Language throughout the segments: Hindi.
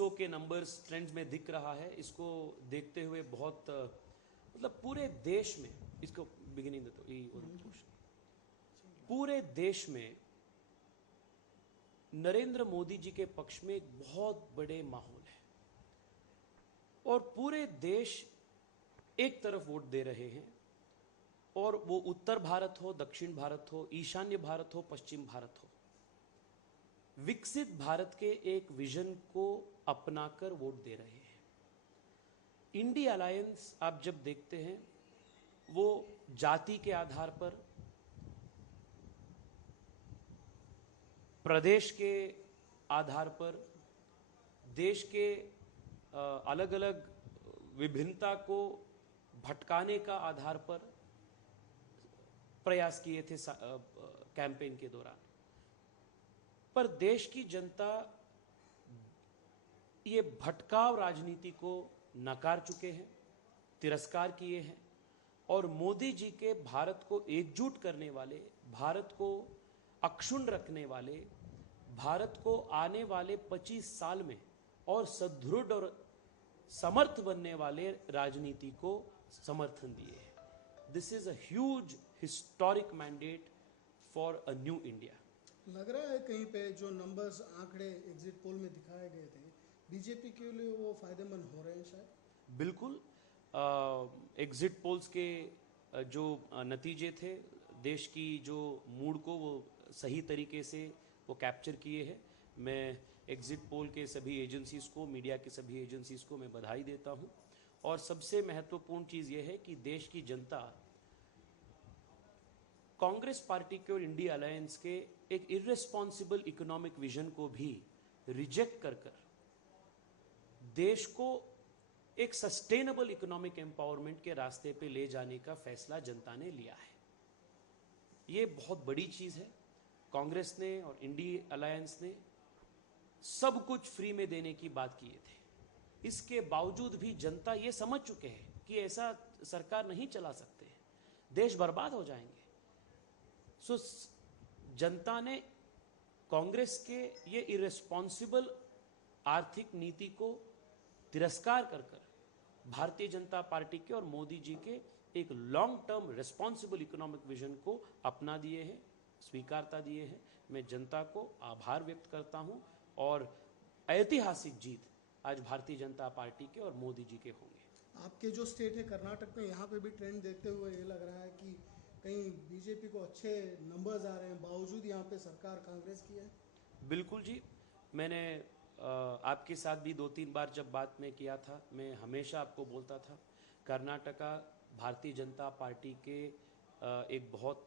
200 के नंबर्स ट्रेंड्स में दिख रहा है। इसको देखते हुए बहुत मतलब पूरे देश में, इसको बिगिनिंग दे तो पूरे देश में नरेंद्र मोदी जी के पक्ष में एक बहुत बड़े माहौल है और पूरे देश एक तरफ वोट दे रहे हैं, और वो उत्तर भारत हो, दक्षिण भारत हो, ईशान्य भारत हो, पश्चिम भारत हो, विकसित भारत के एक विजन को अपनाकर वोट दे रहे हैं। इंडिया अलायंस आप जब देखते हैं वो जाति के आधार पर, प्रदेश के आधार पर, देश के अलग अलग विभिन्नता को भटकाने का आधार पर प्रयास किए थे कैंपेन के दौरान। पर देश की जनता ये भटकाव राजनीति को नकार चुके हैं, तिरस्कार किए हैं, और मोदी जी के भारत को एकजुट करने वाले, भारत को अक्षुण्ण रखने वाले, भारत को आने वाले 25 साल में और सुदृढ़ और समर्थ बनने वाले राजनीति को समर्थन दिए हैं। This is a huge historic mandate for a new India. लग रहा है कहीं पे जो नंबर्स, आंकड़े एग्जिट पोल में दिखाए गए थे, बीजेपी के लिए वो फायदेमंद हो रहे हैं शायद। बिल्कुल, एग्जिट पोल्स के जो नतीजे थे, देश की जो मूड को वो सही तरीके से वो कैप्चर किए हैं। मैं एग्जिट पोल के सभी एजेंसीज को, मीडिया के सभी एजेंसीज को मैं बधाई देता हूं। और सबसे महत्वपूर्ण चीज़ ये है कि देश की जनता कांग्रेस पार्टी के और इंडिया अलायंस के एक इर्रेस्पॉन्सिबल इकोनॉमिक विजन को भी रिजेक्ट कर देश को एक सस्टेनेबल इकोनॉमिक एम्पावरमेंट के रास्ते पे ले जाने का फैसला जनता ने लिया है। ये बहुत बड़ी चीज़ है। कांग्रेस ने और इंडिया अलायंस ने सब कुछ फ्री में देने की बात किए थे, इसके बावजूद भी जनता ये समझ चुके हैं कि ऐसा सरकार नहीं चला सकते, देश बर्बाद हो जाएंगे। सो जनता ने कांग्रेस के ये इरेस्पॉन्सिबल आर्थिक नीति को तिरस्कार कर भारतीय जनता पार्टी के और मोदी जी के एक long term responsible economic vision को अपना दिए हैं, स्वीकारता दिए हैं। मैं जनता को आभार व्यक्त करता हूं और ऐतिहासिक जीत आज भारतीय जनता पार्टी के और मोदी जी के होंगे। आपके जो स्टेट है कर्नाटक में, यहाँ पे भी ट्रेंड देखते हुए ये लग रहा है कि कहीं बीजेपी को अच्छे नंबर्स आ रहे हैं, बावजूद यहाँ पे सरकार कांग्रेस की है। बिल्कुल जी, मैंने आपके साथ भी 2-3 बार जब बात में किया था, मैं हमेशा आपको बोलता था कर्नाटका भारतीय जनता पार्टी के एक बहुत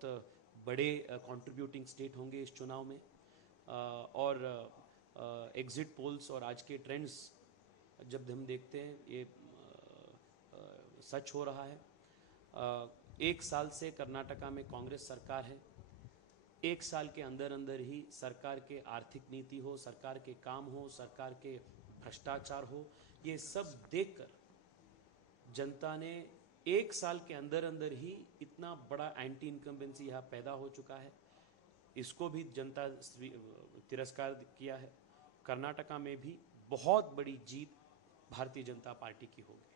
बड़े कंट्रीब्यूटिंग स्टेट होंगे इस चुनाव में। और एग्जिट पोल्स और आज के ट्रेंड्स जब हम देखते हैं, ये सच हो रहा है। 1 साल से कर्नाटका में कांग्रेस सरकार है। 1 साल के अंदर अंदर ही सरकार के आर्थिक नीति हो, सरकार के काम हो, सरकार के भ्रष्टाचार हो, ये सब देखकर जनता ने 1 साल के अंदर अंदर ही इतना बड़ा एंटी इनकम्बेंसी यहाँ पैदा हो चुका है, इसको भी जनता तिरस्कार किया है। कर्नाटका में भी बहुत बड़ी जीत भारतीय जनता पार्टी की होगी।